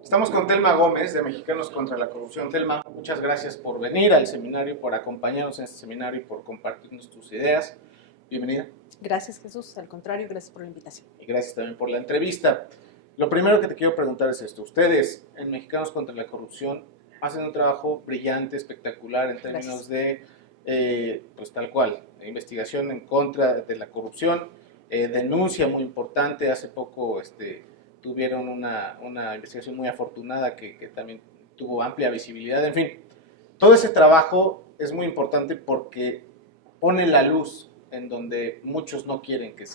Estamos con Telma Gómez de Mexicanos contra la Corrupción. Telma, muchas gracias por venir al seminario, por acompañarnos en este seminario y por compartirnos tus ideas. Bienvenida. Gracias, Jesús. Al contrario, gracias por la invitación. Y gracias también por la entrevista. Lo primero que te quiero preguntar es esto. Ustedes, en Mexicanos contra la Corrupción, hacen un trabajo brillante, espectacular en términos de, pues tal cual, investigación en contra de la corrupción, denuncia muy importante. Hace poco tuvieron una investigación muy afortunada que también tuvo amplia visibilidad. En fin, todo ese trabajo es muy importante porque pone la luz en donde muchos no quieren que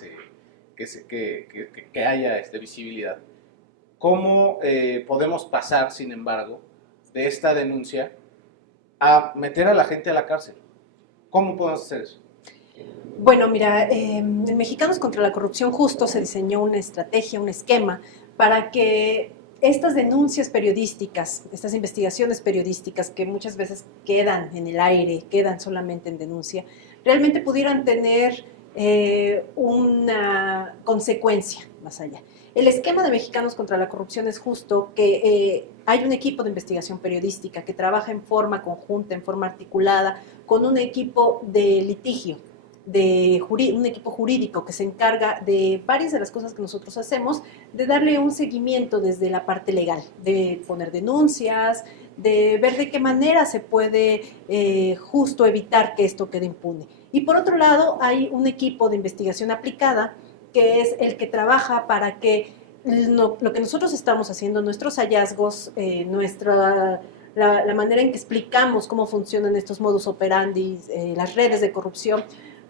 haya visibilidad. ¿Cómo podemos pasar, sin embargo, de esta denuncia a meter a la gente a la cárcel? ¿Cómo podemos hacer eso? Bueno, mira, en Mexicanos contra la Corrupción justo se diseñó una estrategia, un esquema para que estas denuncias periodísticas, estas investigaciones periodísticas que muchas veces quedan en el aire, quedan solamente en denuncia, realmente pudieran tener una consecuencia más allá. El esquema de Mexicanos contra la Corrupción es justo que hay un equipo de investigación periodística que trabaja en forma conjunta, en forma articulada, con un equipo de litigio, un equipo jurídico que se encarga de varias de las cosas que nosotros hacemos, de darle un seguimiento desde la parte legal, de poner denuncias, de ver de qué manera se puede justo evitar que esto quede impune. Y por otro lado, hay un equipo de investigación aplicada que es el que trabaja para que lo que nosotros estamos haciendo, nuestros hallazgos, la manera en que explicamos cómo funcionan estos modus operandi, las redes de corrupción,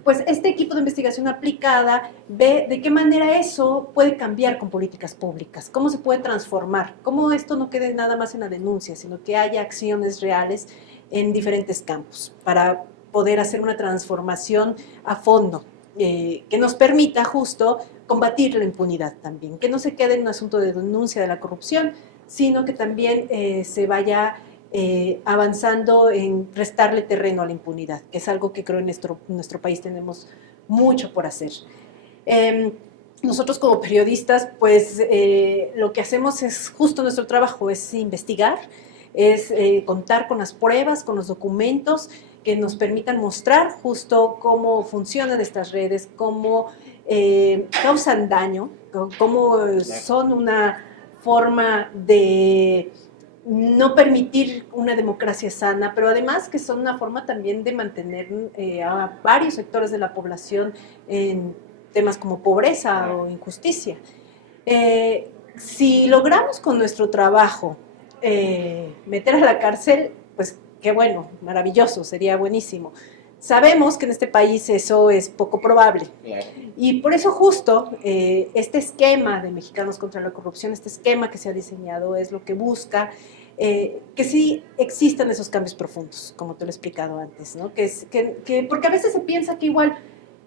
pues este equipo de investigación aplicada ve de qué manera eso puede cambiar con políticas públicas, cómo se puede transformar, cómo esto no quede nada más en la denuncia, sino que haya acciones reales en diferentes campos para poder hacer una transformación a fondo que nos permita justo combatir la impunidad también, que no se quede en un asunto de denuncia de la corrupción, sino que también se vaya avanzando en restarle terreno a la impunidad, que es algo que creo en nuestro país tenemos mucho por hacer. Nosotros como periodistas, pues lo que hacemos es justo nuestro trabajo, es investigar, es contar con las pruebas, con los documentos que nos permitan mostrar justo cómo funcionan estas redes, cómo causan daño, cómo son una forma de no permitir una democracia sana, pero además que son una forma también de mantener a varios sectores de la población en temas como pobreza o injusticia. Si logramos con nuestro trabajo meter a la cárcel, pues qué bueno, maravilloso, sería buenísimo. Sabemos que en este país eso es poco probable. Y por eso justo este esquema de Mexicanos contra la Corrupción, este esquema que se ha diseñado es lo que busca que sí existan esos cambios profundos, como te lo he explicado antes, ¿no? Porque a veces se piensa que igual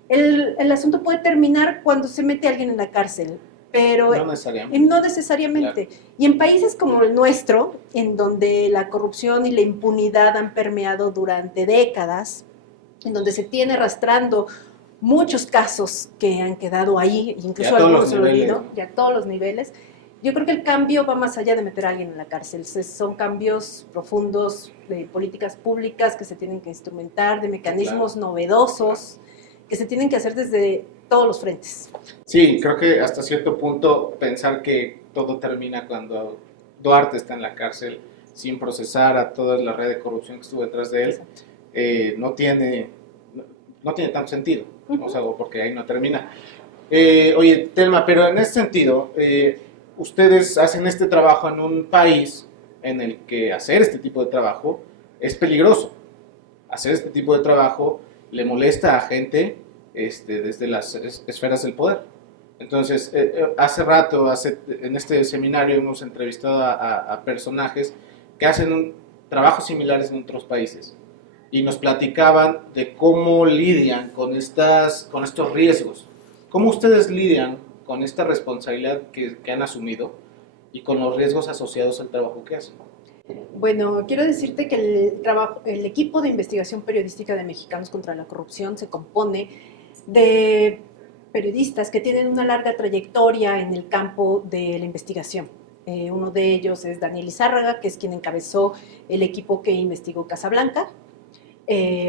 el asunto puede terminar cuando se mete a alguien en la cárcel, pero no necesariamente. Claro. Y en países como el nuestro, en donde la corrupción y la impunidad han permeado durante décadas, en donde se tiene arrastrando muchos casos que han quedado ahí, incluso algunos olvido, ya a todos los niveles, yo creo que el cambio va más allá de meter a alguien en la cárcel. Son cambios profundos de políticas públicas que se tienen que instrumentar, de mecanismos novedosos que se tienen que hacer desde todos los frentes. Sí, creo que hasta cierto punto pensar que todo termina cuando Duarte está en la cárcel sin procesar a toda la red de corrupción que estuvo detrás de él, no tiene tanto sentido, o sea, porque ahí no termina. Oye, Telma, pero en ese sentido, ustedes hacen este trabajo en un país en el que hacer este tipo de trabajo es peligroso. Hacer este tipo de trabajo le molesta a gente desde las esferas del poder. Entonces, hace rato, en este seminario hemos entrevistado a personajes que hacen trabajos similares en otros países y nos platicaban de cómo lidian con estos riesgos. ¿Cómo ustedes lidian con esta responsabilidad que han asumido y con los riesgos asociados al trabajo que hacen? Bueno, quiero decirte que el equipo de investigación periodística de Mexicanos contra la Corrupción se compone de periodistas que tienen una larga trayectoria en el campo de la investigación. Uno de ellos es Daniel Izárraga, que es quien encabezó el equipo que investigó Casablanca.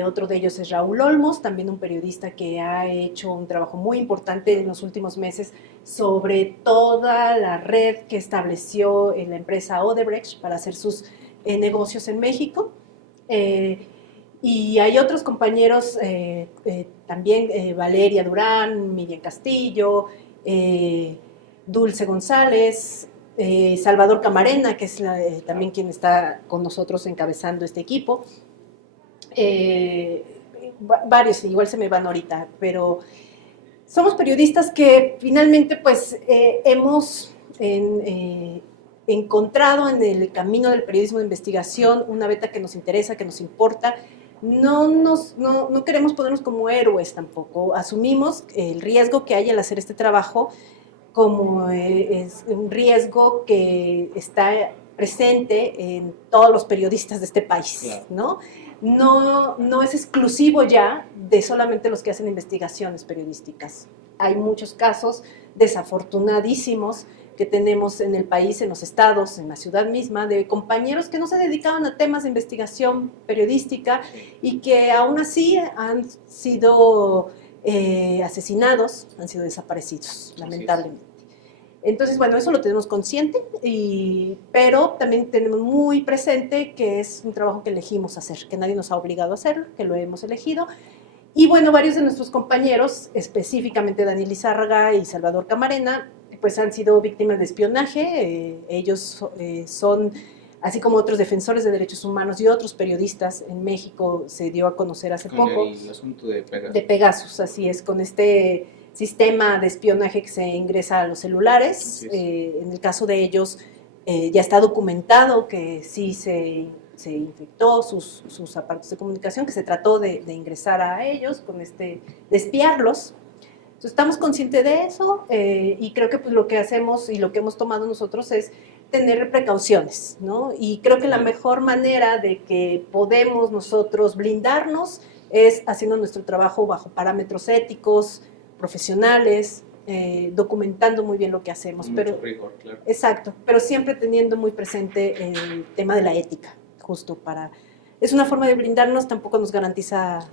Otro de ellos es Raúl Olmos, también un periodista que ha hecho un trabajo muy importante en los últimos meses sobre toda la red que estableció en la empresa Odebrecht para hacer sus negocios en México. Y hay otros compañeros también, Valeria Durán, Miriam Castillo, Dulce González, Salvador Camarena, que es también quien está con nosotros encabezando este equipo. Varios, igual se me van ahorita, pero somos periodistas que finalmente pues hemos encontrado en el camino del periodismo de investigación una beta que nos interesa, que nos importa. No queremos ponernos como héroes tampoco, asumimos el riesgo que hay al hacer este trabajo como es un riesgo que está presente en todos los periodistas de este país, claro. No es exclusivo ya de solamente los que hacen investigaciones periodísticas. Hay muchos casos desafortunadísimos que tenemos en el país, en los estados, en la ciudad misma, de compañeros que no se dedicaban a temas de investigación periodística y que aún así han sido asesinados, han sido desaparecidos, lamentablemente. Entonces, bueno, eso lo tenemos consciente, pero también tenemos muy presente que es un trabajo que elegimos hacer, que nadie nos ha obligado a hacerlo, que lo hemos elegido. Y bueno, varios de nuestros compañeros, específicamente Daniel Izárraga y Salvador Camarena, pues han sido víctimas de espionaje. Ellos son, así como otros defensores de derechos humanos y otros periodistas en México, se dio a conocer hace poco. El asunto de Pegasus. De Pegasus, así es, con este sistema de espionaje que se ingresa a los celulares. En el caso de ellos ya está documentado que sí se infectó sus aparatos de comunicación, que se trató de ingresar a ellos, de espiarlos. Entonces, estamos conscientes de eso y creo que pues, lo que hacemos y lo que hemos tomado nosotros es tener precauciones, ¿no? Y creo que la mejor manera de que podemos nosotros blindarnos es haciendo nuestro trabajo bajo parámetros éticos, profesionales, documentando muy bien lo que hacemos. Mucho rigor, claro. Exacto, pero siempre teniendo muy presente el tema de la ética, justo para... Es una forma de blindarnos, tampoco nos garantiza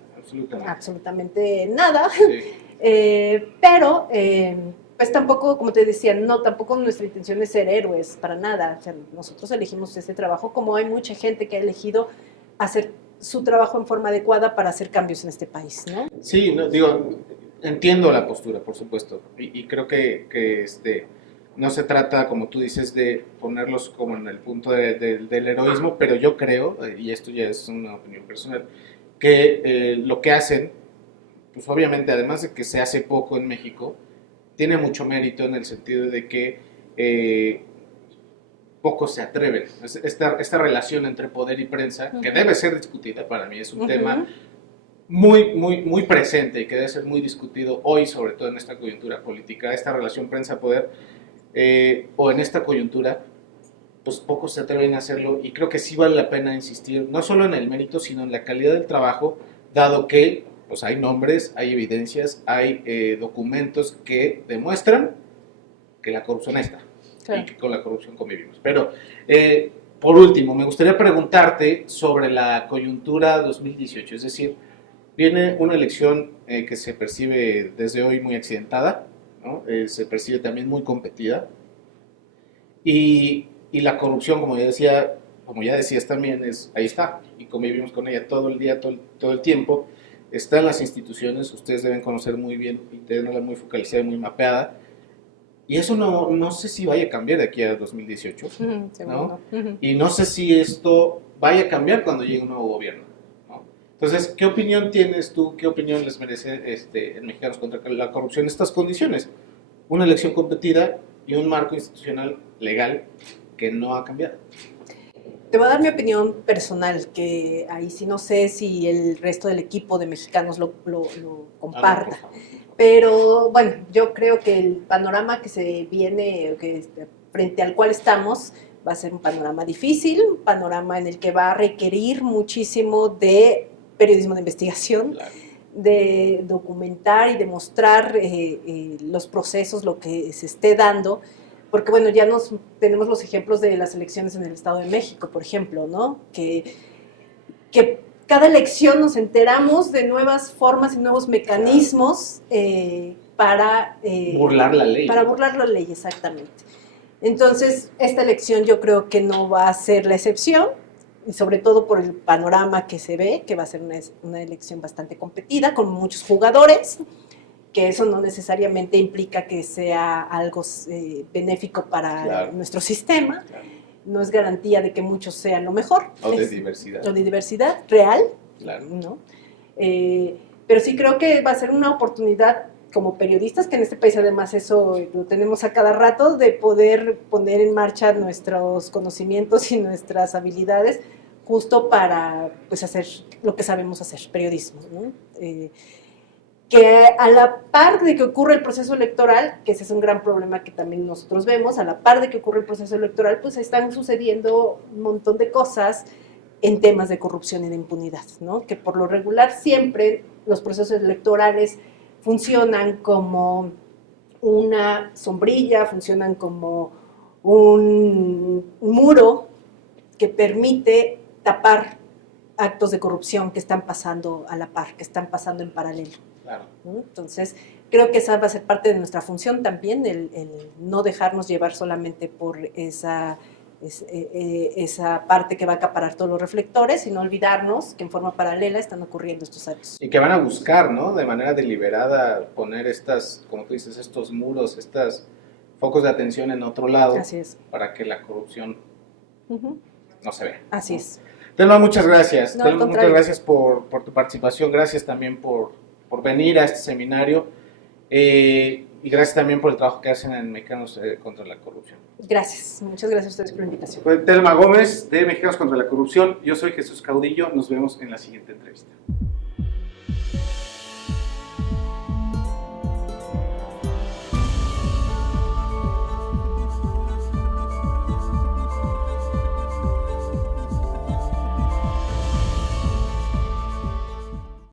absolutamente nada, sí. Pero pues tampoco, como te decía, tampoco nuestra intención es ser héroes, para nada. O sea, nosotros elegimos este trabajo como hay mucha gente que ha elegido hacer su trabajo en forma adecuada para hacer cambios en este país, ¿no? Sí, entiendo la postura, por supuesto, y creo que no se trata, como tú dices, de ponerlos como en el punto del heroísmo, pero yo creo, y esto ya es una opinión personal, que lo que hacen, pues obviamente, además de que se hace poco en México, tiene mucho mérito en el sentido de que pocos se atreven. Esta relación entre poder y prensa, que debe ser discutida, para mí es un tema muy presente y que debe ser muy discutido hoy, sobre todo en esta coyuntura política, esta relación prensa-poder, o en esta coyuntura, pues pocos se atreven a hacerlo y creo que sí vale la pena insistir, no solo en el mérito, sino en la calidad del trabajo, dado que pues hay nombres, hay evidencias, hay documentos que demuestran que la corrupción está, claro, y que con la corrupción convivimos. Pero, por último, me gustaría preguntarte sobre la coyuntura 2018, es decir, viene una elección que se percibe desde hoy muy accidentada, ¿no? Se percibe también muy competida, y la corrupción, como ya decías también, ahí está, y convivimos con ella todo el día, todo el tiempo. Está en las instituciones, ustedes deben conocer muy bien y tenerla muy focalizada y muy mapeada. Y eso no sé si vaya a cambiar de aquí a 2018, ¿no? Y no sé si esto vaya a cambiar cuando llegue un nuevo gobierno, ¿no? Entonces, ¿qué opinión tienes tú? ¿Qué opinión les merece en Mexicanos contra la Corrupción estas condiciones? Una elección competida y un marco institucional legal que no ha cambiado. Te voy a dar mi opinión personal, que ahí sí no sé si el resto del equipo de Mexicanos lo comparta. Pero bueno, yo creo que el panorama que se viene, frente al cual estamos, Va a ser un panorama difícil, un panorama en el que va a requerir muchísimo de periodismo de investigación, Claro. de documentar y demostrar los procesos, lo que se esté dando, porque bueno, ya tenemos los ejemplos de las elecciones en el Estado de México, por ejemplo, ¿no? Que cada elección nos enteramos de nuevas formas y nuevos mecanismos para burlar la ley. Para burlar la ley, exactamente. Entonces, esta elección yo creo que no va a ser la excepción, y sobre todo por el panorama que se ve, que va a ser una elección bastante competida, con muchos jugadores, que eso no necesariamente implica que sea algo benéfico para nuestro sistema. Claro. No es garantía de que muchos sean lo mejor. O de diversidad. O de diversidad real. Claro. ¿No? Pero sí creo que va a ser una oportunidad como periodistas, que en este país además eso lo tenemos a cada rato, de poder poner en marcha nuestros conocimientos y nuestras habilidades justo para pues, hacer lo que sabemos hacer, periodismo, ¿no? Que a la par de que ocurre el proceso electoral, que ese es un gran problema que también nosotros vemos, a la par de que ocurre el proceso electoral, pues están sucediendo un montón de cosas en temas de corrupción y de impunidad, ¿no? Que por lo regular siempre los procesos electorales funcionan como una sombrilla, funcionan como un muro que permite tapar actos de corrupción que están pasando a la par, que están pasando en paralelo. Claro. Entonces, creo que esa va a ser parte de nuestra función también, el no dejarnos llevar solamente por esa parte que va a acaparar todos los reflectores, sino olvidarnos que en forma paralela están ocurriendo estos actos. Y que van a buscar, ¿no? De manera deliberada poner estas, como tú dices, estos muros, estos focos de atención en otro lado. Así es. Para que la corrupción no se vea. Así ¿no? es. Telma, muchas gracias. No, Telma, muchas gracias por tu participación. Gracias también por venir a este seminario. Y gracias también por el trabajo que hacen en Mexicanos contra la Corrupción. Gracias, muchas gracias a ustedes por la invitación. Fue Telma Gómez de Mexicanos contra la Corrupción. Yo soy Jesús Caudillo. Nos vemos en la siguiente entrevista.